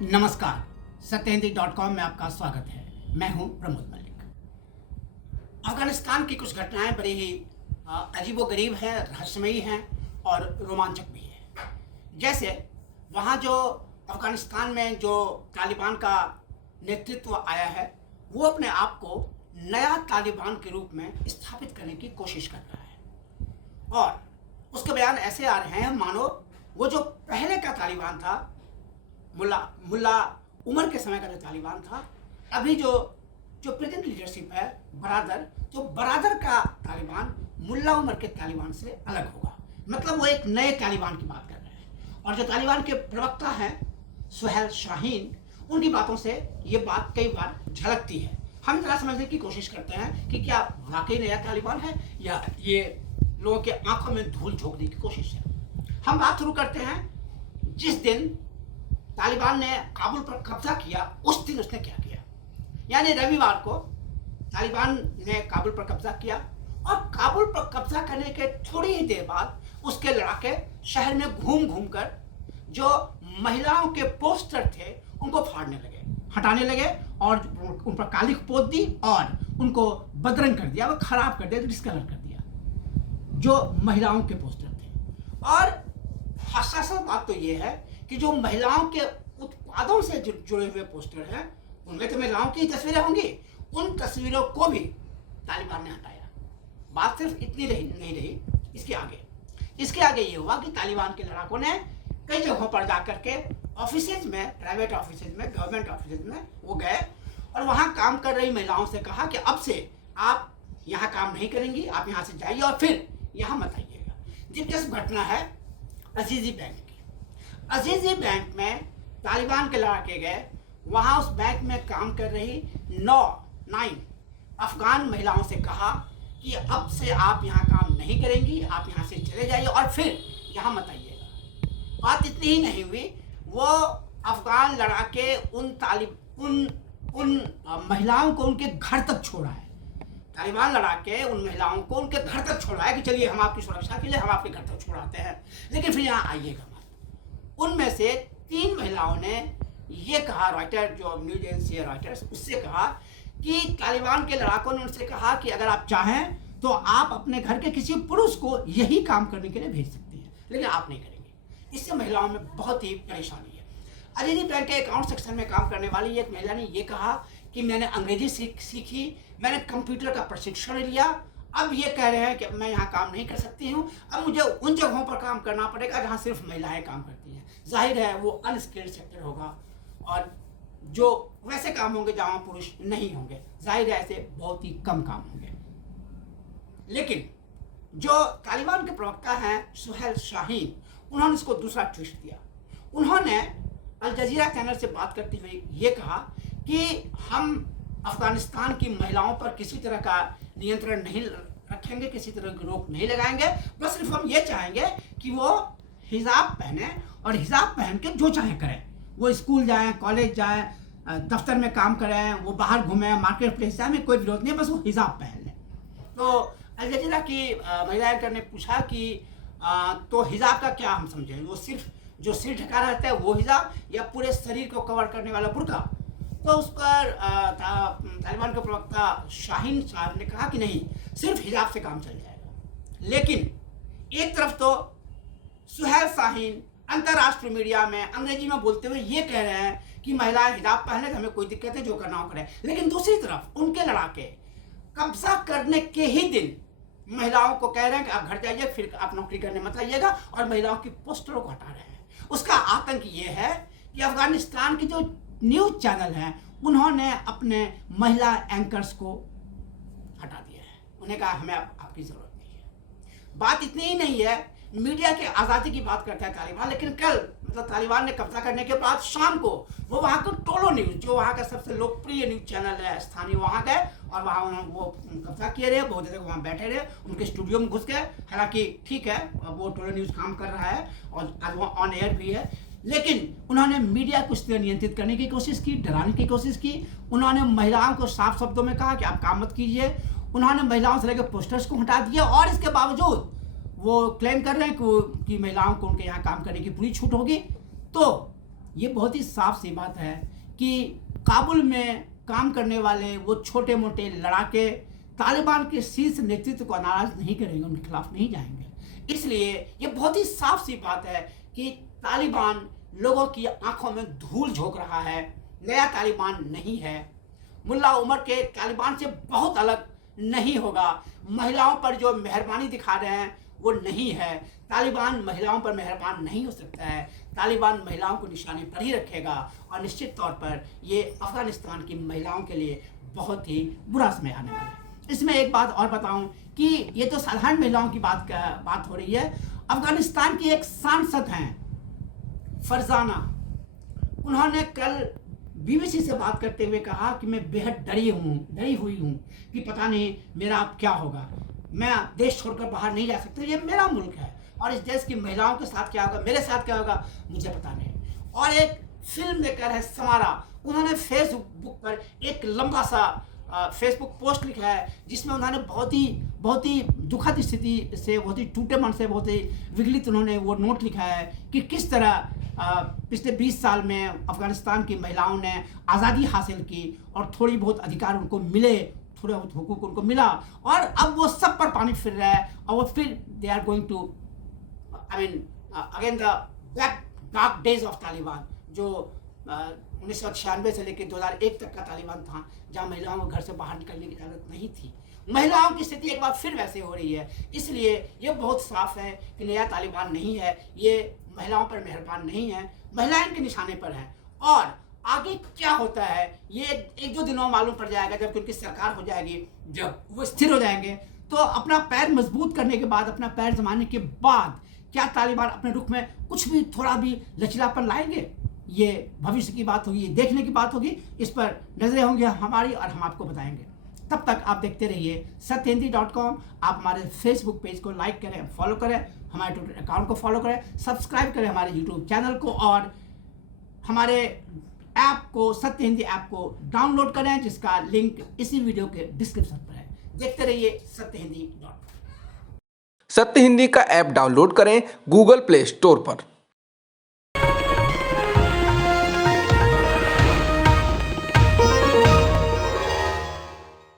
नमस्कार, सत्यहिंदी.com में आपका स्वागत है। मैं हूं प्रमोद मलिक। अफगानिस्तान की कुछ घटनाएं बड़ी ही अजीबोगरीब हैं, रहस्यमयी हैं और रोमांचक भी है। जैसे वहाँ जो अफगानिस्तान में जो तालिबान का नेतृत्व आया है, वो अपने आप को नया तालिबान के रूप में स्थापित करने की कोशिश कर रहा है और उसके बयान ऐसे आ रहे हैं मानो वो जो पहले का तालिबान था, मुल्ला उमर के समय का जो तालिबान था, अभी जो प्रेजेंट लीडरशिप है बरादर का तालिबान मुल्ला उमर के तालिबान से अलग होगा। मतलब वो एक नए तालिबान की बात कर रहे हैं। और जो तालिबान के प्रवक्ता हैं सुहेल शाहीन, उनकी बातों से ये बात कई बार झलकती है। हम जरा समझने की कोशिश करते हैं कि क्या वाकई नया तालिबान है या ये लोगों के आंखों में धूल झोंकने की कोशिश है। हम बात शुरू करते हैं जिस दिन तालिबान ने काबुल पर कब्जा किया, उस दिन उसने क्या किया। यानी रविवार को तालिबान ने काबुल पर कब्जा किया और काबुल पर कब्जा करने के थोड़ी ही देर बाद उसके लड़ाके शहर में घूम घूम कर जो महिलाओं के पोस्टर थे उनको फाड़ने लगे, हटाने लगे और उन पर काली पोत दी और उनको बदरंग कर दिया, वो खराब कर दिया, डिस्कलर कर दिया जो महिलाओं के पोस्टर थे। और हसास बात तो ये है कि जो महिलाओं के उत्पादों से जुड़े हुए पोस्टर हैं, उनमें तो महिलाओं की तस्वीरें होंगी, उन तस्वीरों को भी तालिबान ने हटाया। बात सिर्फ इतनी नहीं रही, इसके आगे ये हुआ कि तालिबान के लड़ाकों ने कई जगहों पर जाकर के ऑफिसेज में, प्राइवेट ऑफिसेज में, गवर्नमेंट ऑफिसेज में वो गए और वहाँ काम कर रही महिलाओं से कहा कि अब से आप यहाँ काम नहीं करेंगी, आप यहाँ से जाइए और फिर यहाँ मत आइएगा। दिलचस्प घटना है अजीजी बैंक की। अजीजी बैंक में तालिबान के लड़ाके गए, वहाँ उस बैंक में काम कर रही 9 अफगान महिलाओं से कहा कि अब से आप यहाँ काम नहीं करेंगी, आप यहाँ से चले जाइए और फिर यहाँ मत आइएगा। बात इतनी ही नहीं हुई, वो अफगान लड़ाके उन महिलाओं को उनके घर तक छोड़ा है। तालिबान लड़ाके उन महिलाओं को उनके घर तक छोड़ा है कि चलिए हम आपकी सुरक्षा के लिए हम आपके घर तक छोड़ाते हैं, लेकिन फिर यहाँ आइएगा मत। उनमें से 3 महिलाओं ने ये कहा, रॉयटर जो न्यूज एजेंसी है रॉयटर्स, उससे कहा कि तालिबान के लड़ाकों ने उनसे कहा कि अगर आप चाहें तो आप अपने घर के किसी पुरुष को यही काम करने के लिए भेज सकती हैं, लेकिन आप नहीं करेंगे। इससे महिलाओं में बहुत ही परेशानी है। अजीजी बैंक के अकाउंट सेक्शन में काम करने वाली एक महिला ने ये कहा कि मैंने अंग्रेजी सीखी, मैंने कंप्यूटर का प्रशिक्षण लिया, अब ये कह रहे हैं कि मैं यहाँ काम नहीं कर सकती हूँ, अब मुझे उन जगहों पर काम करना पड़ेगा जहाँ सिर्फ महिलाएं काम करती हैं। जाहिर है वो अनस्किल्ड सेक्टर होगा और जो वैसे काम होंगे जहाँ पुरुष नहीं होंगे, जाहिर है ऐसे बहुत ही कम काम होंगे। लेकिन जो तालिबान के प्रवक्ता हैं सुहेल शाहीन, उन्होंने इसको दूसरा ट्विस्ट दिया। उन्होंने अल जजीरा चैनल से बात करते हुए ये कहा कि हम अफगानिस्तान की महिलाओं पर किसी तरह का नियंत्रण नहीं रखेंगे, किसी तरह की रोक नहीं लगाएंगे, बस सिर्फ हम ये चाहेंगे कि वो हिजाब पहने और हिजाब पहन के जो चाहे करें। वो स्कूल जाएं, कॉलेज जाएं, दफ्तर में काम करें, वो बाहर घूमें, मार्केट प्लेस जाएं, हमें कोई विरोध नहीं है, बस वो हिजाब पहन लें। तो अल जजीरा की महिला एंकर ने पूछा कि तो हिजाब का क्या हम समझें, वो सिर्फ जो सिर ढका रहता है वो हिजाब या पूरे शरीर को कवर करने वाला बुर्का। तो उस पर तालिबान के प्रवक्ता शाहीन साहब ने कहा कि नहीं, सिर्फ हिजाब से काम चल जाएगा। लेकिन एक तरफ तो सुहेल शाहीन अंतर्राष्ट्रीय मीडिया में अंग्रेजी में बोलते हुए ये कह रहे हैं कि महिलाएं हिजाब पहने तो हमें कोई दिक्कत है, जो करना हो करें, लेकिन दूसरी तरफ उनके लड़ाके कब्जा करने के ही दिन महिलाओं को कह रहे हैं कि आप घर जाइए, फिर आप नौकरी करने मत आइएगा, और महिलाओं की पोस्टरों को हटा रहे हैं। उसका आतंक ये है कि अफगानिस्तान के जो न्यूज चैनल हैं उन्होंने अपने महिला एंकर्स को हटा दिया है। उन्हें कहा हमें आपकी ज़रूरत नहीं है। बात इतनी ही नहीं है, मीडिया की आज़ादी की बात करता है तालिबान, लेकिन कल मतलब तालिबान ने कब्जा करने के बाद शाम को वो वहाँ को टोलो न्यूज़, जो वहाँ का सबसे लोकप्रिय न्यूज़ चैनल है स्थानीय, वहाँ गए और वहाँ उन्होंने वो कब्जा किए रहे, बहुत देर वहाँ बैठे रहे, उनके स्टूडियो में घुस गए। हालांकि ठीक है, वो टोलो न्यूज़ काम कर रहा है और आज वो ऑन एयर भी है, लेकिन उन्होंने मीडिया को इस तरह नियंत्रित करने की कोशिश की, डराने की कोशिश की। उन्होंने महिलाओं को साफ शब्दों में कहा कि आप काम मत कीजिए। उन्होंने महिलाओं से लेकर पोस्टर्स को हटा दिया और इसके बावजूद वो क्लेम कर रहे हैं कि महिलाओं को उनके यहाँ काम करने की पूरी छूट होगी। तो ये बहुत ही साफ सी बात है कि काबुल में काम करने वाले वो छोटे मोटे लड़ाके तालिबान के शीर्ष नेतृत्व को नाराज नहीं करेंगे, उनके खिलाफ नहीं जाएंगे। इसलिए ये बहुत ही साफ सी बात है कि तालिबान लोगों की आंखों में धूल झोंक रहा है, नया तालिबान नहीं है। मुल्ला उमर के तालिबान से बहुत अलग नहीं होगा। महिलाओं पर जो मेहरबानी दिखा रहे हैं वो नहीं है। तालिबान महिलाओं पर मेहरबान नहीं हो सकता है। तालिबान महिलाओं को निशाने पर ही रखेगा और निश्चित तौर पर ये अफगानिस्तान की महिलाओं के लिए बहुत ही बुरा समय आने वाला है। इसमें एक बात और बताऊं कि ये तो साधारण महिलाओं की बात हो रही है। अफगानिस्तान की एक सांसद हैं फरजाना, उन्होंने कल बीबीसी से बात करते हुए कहा कि मैं बेहद डरी हुई हूँ कि पता नहीं मेरा अब क्या होगा, मैं देश छोड़कर बाहर नहीं जा सकती, ये मेरा मुल्क है और इस देश की महिलाओं के साथ क्या होगा, मेरे साथ क्या होगा, मुझे पता नहीं। और एक फिल्म मेकर है समारा, उन्होंने फेसबुक पर एक लंबा सा फेसबुक पोस्ट लिखा है जिसमें उन्होंने बहुत ही दुखद स्थिति से, बहुत ही टूटे मन से, बहुत ही विगलित उन्होंने वो नोट लिखा है कि किस तरह पिछले 20 साल में अफगानिस्तान की महिलाओं ने आज़ादी हासिल की और थोड़ी बहुत अधिकार उनको मिले, थोड़ा बहुत हुकूक उनको मिला और अब वो सब पर पानी फिर रहा है और वो फिर they are going to again the black dark days of Taliban, जो 1996 से लेकर 2001 तक का तालिबान था, जहाँ महिलाओं को घर से बाहर निकलने की इजाज़त नहीं थी। महिलाओं की स्थिति एक बार फिर वैसे हो रही है। इसलिए ये बहुत साफ है कि नया तालिबान नहीं है, ये महिलाओं पर मेहरबान नहीं है, महिलाएं इनके निशाने पर हैं। और आगे क्या होता है ये एक दो दिनों में मालूम पड़ जाएगा, जब उनकी सरकार हो जाएगी, जब वो स्थिर हो जाएंगे, तो अपना पैर मजबूत करने के बाद, अपना पैर जमाने के बाद क्या तालिबान अपने रुख में कुछ भी थोड़ा भी लचीलापन लाएंगे, ये भविष्य की बात होगी, ये देखने की बात होगी। इस पर नजरें होंगी हमारी और हम आपको बताएंगे। तब तक आप देखते रहिए सत्यहिंदी.com। आप हमारे फेसबुक पेज को लाइक करें, फॉलो करें, हमारे ट्विटर अकाउंट को फॉलो करें, सब्सक्राइब करें हमारे यूट्यूब चैनल को और हमारे ऐप को, सत्य हिंदी ऐप को डाउनलोड करें, जिसका लिंक इसी वीडियो के डिस्क्रिप्शन पर है। देखते रहिए सत्यहिंदी.com। सत्य हिंदी का ऐप डाउनलोड करें गूगल प्ले स्टोर पर।